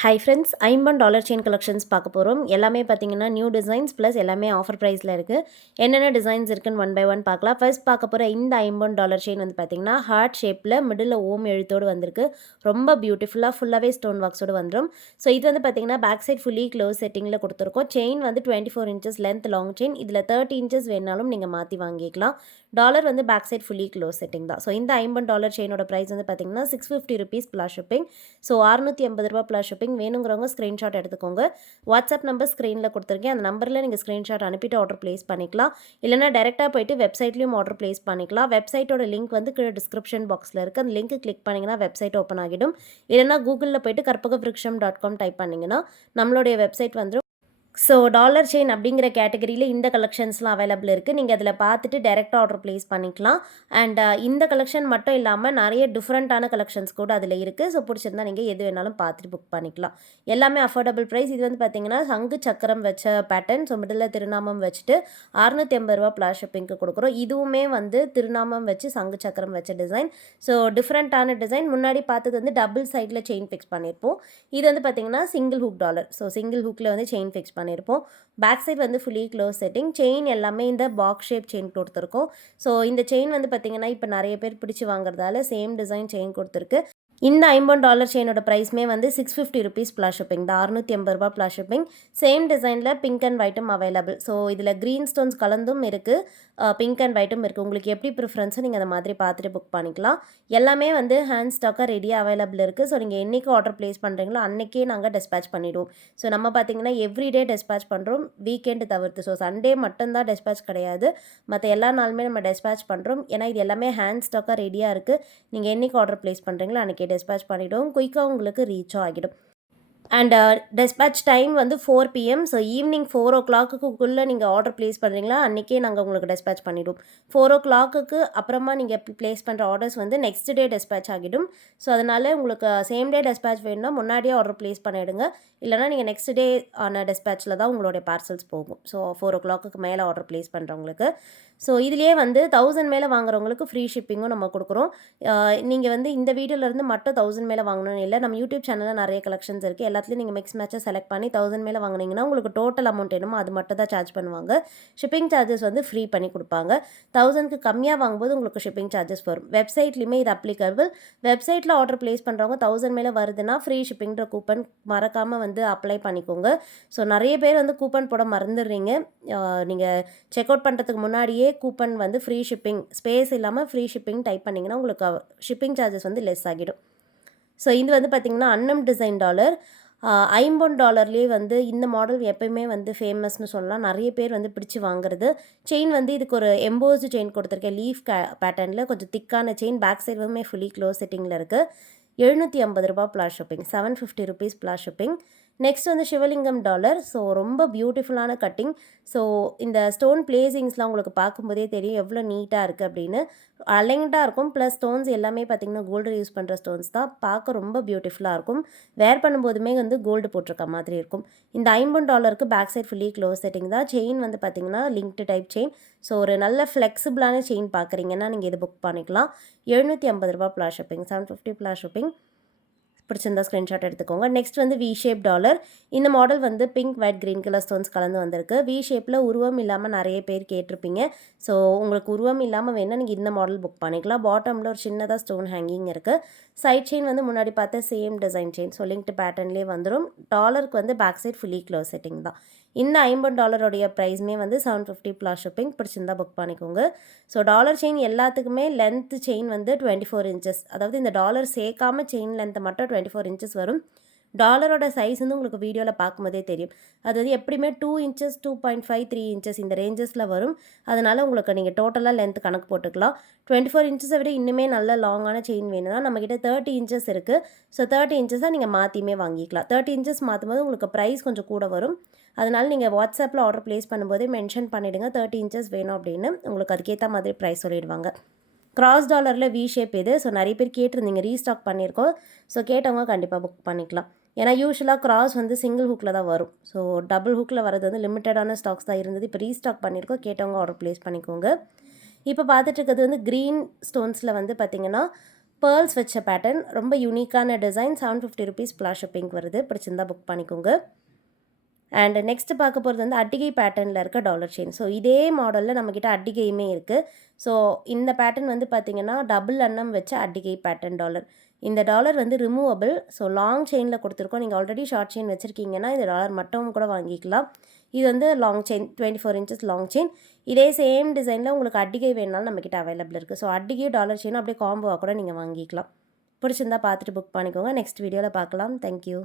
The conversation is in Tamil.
ஹாய் ஃப்ரெண்ட்ஸ், $50 செயின் கலெக்ஷன்ஸ் பார்க்க போகிறோம். எல்லாமே பார்த்தீங்கன்னா நியூ டிசைன்ஸ் ப்ளஸ் எல்லாமே ஆஃபர் ப்ரைஸில் இருக்குது. என்னென்ன டிசைன்ஸ் இருக்குன்னு ஒன் பை ஒன் பார்க்கலாம். ஃபர்ஸ்ட் பார்க்க போகிற இந்த $50 செயின் வந்து பார்த்தீங்கன்னா ஹார்ட் ஷேப்பில் மிடில் ஓம் எழுத்தோடு வந்திருக்கு. ரொம்ப பியூட்டிஃபுல்லாக ஃபுல்லாகவே ஸ்டோன் ஒர்க்ஸோடு வந்துடும். ஸோ இது வந்து பார்த்தீங்கன்னா பேக் சைட் ஃபுல்லி க்ளோஸ் செட்டிங்கில் கொடுத்துருக்கோம். செயின் வந்து 24 இன்ச்சஸ் லென்த் லாங் செயின். இதில் 30 இன்ச்சஸ் வேணாலும் நீங்கள் மாற்றி வாங்கிக்கலாம். டாலர் வந்து back side fully close setting தான். ஸோ இந்த $50 செயினோட ப்ரைஸ் வந்து பார்த்தீங்கன்னா $650 plus shipping. So $680 plus shipping. வேணுங்கிறவங்க ஸ்க்ரீன்ஷாட் எடுத்துக்கோங்க. வாட்ஸ்அப் நம்பர் ஸ்க்ரீனில் கொடுத்துருக்கேன். அந்த நம்பரில் நீங்கள் ஸ்க்ரீன்ஷாட் அனுப்பிட்டு ஆர்டர் ப்ளேஸ் பண்ணிக்கலாம். இல்லைனா டேரெக்டாக போய்ட்டு வெப்சைட்லேயும் ஆர்டர் ப்ளேஸ் பண்ணிக்கலாம். வெப்சைட்டோட லிங்க் வந்து கீழே டிஸ்கிரிப்ஷன் பாக்ஸில் இருக்குது. அந்த லிங்க் கிளிக் பண்ணிங்கன்னா வெப்சைட் ஓப்பன் ஆகிடும். இல்லைனா கூகுளில் போய்ட்டு karpagavriksam.com டைப் பண்ணிங்கன்னா நம்மளுடைய வெப்சைட் வந்துடும். ஸோ டாலர் செயின் அப்படிங்கிற கேட்டகரியில் இந்த கலெக்ஷன்ஸ்லாம் அவைலபிள் இருக்குது. நீங்கள் அதில் பார்த்துட்டு டைரெக்டாக ஆர்டர் ப்ளேஸ் பண்ணிக்கலாம். அண்ட் இந்த கலெக்ஷன் மட்டும் இல்லாமல் நிறைய டிஃப்ரெண்ட்டான கலெக்ஷன்ஸ் கூட அதில் இருக்குது. ஸோ பிடிச்சிருந்தா நீங்கள் எது வேணாலும் பார்த்துட்டு புக் பண்ணிக்கலாம். எல்லாமே அஃபோர்டபுள் ப்ரைஸ். இது வந்து பார்த்தீங்கன்னா சங்கு சக்கரம் வச்ச பேட்டர்ன். ஸோ மிடில் திருநாமம் வச்சுட்டு $680 ப்ளஸ் ஷிப்பிங்க்கு கொடுக்குறோம். இதுவுமே வந்து திருநாமம் வச்சு சங்கு சக்கரம் வச்ச டிசைன். ஸோ டிஃப்ரெண்ட்டான டிசைன். முன்னாடி பார்த்தது வந்து டபுள் சைடில் செயின் ஃபிக்ஸ் பண்ணியிருப்போம். இது வந்து பார்த்தீங்கன்னா single hook dollar. So single ஹூக்கில் வந்து செயின் ஃபிக்ஸ் பண்ணியிருப்போம். பேக் சைட் வந்து ஃபுல்லி க்ளோஸ் செட்டிங். செயின் எல்லாமே இந்த பாக்ஸ் ஷேப் செயின் கொடுத்துருக்கோம். ஸோ இந்த செயின் வந்து பார்த்தீங்கன்னா இப்போ நிறைய பேர் பிடிச்சி வாங்குறதால சேம் டிசைன் செயின் கொடுத்துருக்கு. இந்த $50 செயினோட ப்ரைஸ்மே வந்து $650 ப்ளஸ் ஷிப்பிங் தான். $680 ப்ளஸ் ஷிப்பிங். சேம் டிசைனில் பிங்க் அண்ட் ஒயிட்டும் அவைலபிள். ஸோ இதில் க்ரீன் ஸ்டோன்ஸ் கலந்தும் இருக்குது, பிங்க் அண்ட் ஒயிட்டும் இருக்குது. உங்களுக்கு எப்படி ப்ரிஃபரன்ஸோ நீங்கள் அந்த மாதிரி பார்த்துட்டு புக் பண்ணிக்கலாம். எல்லாமே வந்து ஹேண்ட் ஸ்டாக்காக ரெடியாக அவைலபிள் இருக்குது. ஸோ நீங்கள் என்றைக்கு ஆர்டர் ப்ளேஸ் பண்ணுறீங்களோ அன்றைக்கே நாங்கள் டிஸ்பேச் பண்ணிவிடுவோம். ஸோ நம்ம பார்த்தீங்கன்னா எவ்ரிடே டிஸ்பேச் பண்ணுறோம், வீக்கெண்டு தவிர்த்து. ஸோ சண்டே மட்டும்தான் டிஸ்பேச் கிடையாது, மற்ற எல்லா நாளுமே நம்ம டிஸ்பேச் பண்ணுறோம். ஏன்னா இது எல்லாமே ஹேண்ட் ஸ்டாக்காக ரெடியாக இருக்குது. நீங்கள் என்றைக்கு ஆர்டர் ப்ளேஸ் பண்ணுறீங்களோ அன்றைக்கி டிஸ்பேச் பண்ணிவிடுவோம். குயிக்காக உங்களுக்கு ரீச்சும் ஆகிடும். அண்ட் டிஸ்பேச் டைம் வந்து 4 PM. ஸோ ஈவினிங் 4 o'clockக்குள்ளே நீங்கள் ஆர்டர் ப்ளேஸ் பண்ணுறீங்களா அன்றைக்கே நாங்கள் உங்களுக்கு டிஸ்பேச் பண்ணிவிடுவோம். 4 o'clockக்கு அப்புறமா நீங்கள் ப்ளேஸ் பண்ணுற ஆர்டர்ஸ் வந்து நெக்ஸ்ட் டே டிஸ்பேச் ஆகிடும். ஸோ அதனால் உங்களுக்கு சேம் டே டிஸ்பேச் வேணும்னா முன்னாடியே ஆர்டர் ப்ளேஸ் பண்ணிவிடுங்க. இல்லைனா நீங்கள் நெக்ஸ்ட் டே ஆன டிஸ்பேச்சில் தான் உங்களுடைய பார்சல்ஸ் போகும். ஸோ 4 o'clockக்கு மேலே ஆர்டர் ப்ளேஸ் பண்ணுறவங்களுக்கு. ஸோ இதுலேயே வந்து 1000 மேலே வாங்குறவங்களுக்கு ஃப்ரீ ஷிப்பிங்கும் நம்ம கொடுக்குறோம். நீங்கள் வந்து இந்த வீடியோலேருந்து மட்டும் 1000 மேலே வாங்கணும்னு இல்லை, நம்ம யூடியூப் சேனலில் நிறைய கலெக்ஷன்ஸ் இருக்குது. எல்லாத்துலேயும் நீங்கள் மிக்ஸ் மேட்சாக செலக்ட் பண்ணி 1000 மேலே வாங்கினீங்கன்னா உங்களுக்கு டோட்டல் அமௌண்ட் என்னமோ அது மட்டும் தான் சார்ஜ் பண்ணுவாங்க. ஷிப்பிங் சார்ஜஸ் வந்து ஃப்ரீ பண்ணி கொடுப்பாங்க. 1000க்கு கம்மியாக வாங்கும்போது உங்களுக்கு ஷிப்பிங் சார்ஜஸ் வரும். வெப்சைட்லேயுமே இது அப்ளிகபிள். வெப்சைட்டில் ஆர்டர் ப்ளேஸ் பண்ணுறவங்க 1000 மேலே வருதுன்னா ஃப்ரீ ஷிப்பிங்கிற கூப்பன் மறக்காமல் வந்து அப்ளை பண்ணிக்கோங்க. ஸோ நிறைய பேர் வந்து கூப்பன் போட மறந்துடுறீங்க. நீங்கள் செக் அவுட் பண்ணுறதுக்கு முன்னாடியே கூப்பன் வந்து ஃப்ரீ ஷிப்பிங் ஸ்பேஸ் இல்லாமல் ஃப்ரீ ஷிப்பிங் டைப் பண்ணிங்கன்னா உங்களுக்கு ஷிப்பிங் சார்ஜஸ் வந்து லெஸ் ஆகிடும். ஸோ இது வந்து பார்த்திங்கன்னா அன்னம் டிசைன் டாலர். $50 வந்து இந்த மாடல் எப்போயுமே வந்து ஃபேமஸ்னு சொல்லலாம். நிறைய பேர் வந்து பிடிச்சி வாங்குறது. செயின் வந்து இதுக்கு ஒரு எம்போஸ்டு செயின் கொடுத்துருக்கேன். லீஃப் பேட்டர்னில் கொஞ்சம் திக்கான செயின். பேக் சைடுமே ஃபுல்லி க்ளோஸ் செட்டிங்கில் இருக்குது. $750 plus shipping. $750 plus shipping. Next வந்து சிவலிங்கம் டாலர். ஸோ ரொம்ப பியூட்டிஃபுல்லான கட்டிங். ஸோ இந்த ஸ்டோன் பிளேசிங்ஸ்லாம் உங்களுக்கு பார்க்கும்போதே தெரியும் எவ்வளோ நீட்டாக இருக்குது அப்படின்னு. அலைன்டாக இருக்கும். ப்ளஸ் ஸ்டோன்ஸ் எல்லாமே பார்த்திங்கன்னா கோல்டு யூஸ் பண்ணுற ஸ்டோன்ஸ் தான். பார்க்க ரொம்ப பியூட்டிஃபுல்லாக இருக்கும். வேர் பண்ணும்போதுமே வந்து கோல்டு போட்டிருக்க மாதிரி இருக்கும். இந்த $50க்கு back side fully close setting தான். செயின் வந்து பார்த்திங்கன்னா லிங்க்டு டைப் செயின். ஸோ ஒரு நல்ல ஃப்ளெக்சிபிளான செயின் பார்க்குறீங்கன்னா நீங்கள் இது புக் பண்ணிக்கலாம். $750 ப்ளஸ் ஷிப்பிங். $750 plus shipping. பிடிச்சிருந்தா ஸ்க்ரீன்ஷாட் எடுத்துக்கோங்க. நெக்ஸ்ட் வந்து வி ஷேப் டாலர். இந்த மாடல் வந்து pink, white, green colour stones கலந்து வந்திருக்கு. வி ஷேப்பில் உருவம் இல்லாமல் நிறைய பேர் கேட்டிருப்பீங்க. ஸோ உங்களுக்கு உருவம் இல்லாமல் வேணால் நீங்கள் இந்த மாடல் புக் பண்ணிக்கலாம். பாட்டமில் ஒரு சின்னதாக ஸ்டோன் ஹேங்கிங் இருக்குது. சைட் செயின் வந்து முன்னாடி பார்த்த same design chain. So linked பேட்டர்ன்லேயே வந்துடும். டாலருக்கு வந்து back side fully close setting தான். இந்த $50 ப்ரைஸ்மே வந்து $750 ப்ளஸ் ஷிப்பிங். பிடிச்சிருந்தா புக் பண்ணிக்கோங்க. ஸோ டாலர் செயின் எல்லாத்துக்குமே லென்த் செயின் வந்து 24 இன்ச்சஸ். அதாவது இந்த டாலர் சேர்க்காம செயின் லென்த்து மட்டும் 24 இன்ச்சஸ் வரும். டாலரோட சைஸ் வந்து உங்களுக்கு வீடியோவில் பார்க்கும்போதே தெரியும். அது வந்து எப்படியுமே 2 இன்ச்சஸ், 2.5, 3 இன்ச்சஸ் இந்த ரேஞ்சஸில் வரும். அதனால் உங்களுக்கு நீங்கள் டோட்டலாக லென்த் கணக்கு போட்டுக்கலாம். 24 இன்ச்சஸை விட இன்னுமே நல்ல லாங்கான செயின் வேணும்னா நம்மக்கிட்ட 30 இன்ச்சஸ் இருக்குது. ஸோ 30 இன்ச்சஸாக நீங்கள் மாற்றியுமே வாங்கிக்கலாம். 30 இன்ச்சஸ் மாற்றும்போது உங்களுக்கு ப்ரைஸ் கொஞ்சம் கூட வரும். அதனால் நீங்கள் வாட்ஸ்அப்பில் ஆர்டர் ப்ளேஸ் பண்ணும்போதே மென்ஷன் பண்ணிவிடுங்க 30 இன்ச்சஸ் வேணும் அப்படின்னு. உங்களுக்கு அதுக்கேற்ற மாதிரி ப்ரைஸ் சொல்லிடுவாங்க. கிராஸ் டாலரில் வி ஷேப் இது. ஸோ நிறைய பேர் கேட்டிருந்தீங்க, ரீஸ்டாக் பண்ணியிருக்கோம். ஸோ கேட்டவங்க கண்டிப்பாக புக் பண்ணிக்கலாம். ஏன்னா யூஸ்வலாக கிராஸ் வந்து சிங்கிள் ஹூக்கில் தான் வரும். ஸோ டபுள் ஹூக்கில் வரது வந்து லிமிட்டடான ஸ்டாக்ஸ் தான் இருந்தது. இப்போ ரீஸ்டாக் பண்ணியிருக்கோம். கேட்டவங்க ஆர்டர் ப்ளேஸ் பண்ணிக்கோங்க. இப்போ பார்த்துட்டு இருக்கிறது வந்து க்ரீன் ஸ்டோன்ஸில் வந்து பார்த்திங்கன்னா பேர்ல்ஸ் வச்ச பேட்டர்ன், ரொம்ப யூனிக்கான டிசைன். 750 ருபீஸ் ப்ளஸ் ஷிப்பிங் வருது. பிடிச்சிருந்தா புக் பண்ணிக்கோங்க. அண்ட் நெக்ஸ்ட் பார்க்க போகிறது வந்து அட்டிகை பேட்டர்னில் இருக்க டாலர் செயின். ஸோ இதே மாடலில் நம்மக்கிட்ட அட்டிகையுமே இருக்குது. ஸோ இந்த பேட்டர்ன் வந்து பார்த்திங்கன்னா டபுள் அன்னம் வச்ச அட்டிகை பேட்டர்ன் டாலர். இந்த டாலர் வந்து ரிமூவபிள். ஸோ லாங் செயினில் கொடுத்துருக்கோம். நீங்கள் ஆல்ரெடி ஷார்ட் செயின் வச்சுருக்கீங்கன்னா இந்த டாலர் மட்டும் கூட வாங்கிக்கலாம். இது வந்து long chain 24 inches long chain. இதே சேம் டிசைனில் உங்களுக்கு அட்டிகை வேணுனாலும் நம்மக்கிட்ட அவைலபிள் இருக்குது. ஸோ அட்டிகை டாலர் செயினும் அப்படியே காம்போவாக கூட நீங்கள் வாங்கிக்கலாம். பிடிச்சிருந்தா பார்த்துட்டு புக் பண்ணிக்கோங்க. நெக்ஸ்ட் வீடியோவில் பார்க்கலாம். தேங்க்யூ.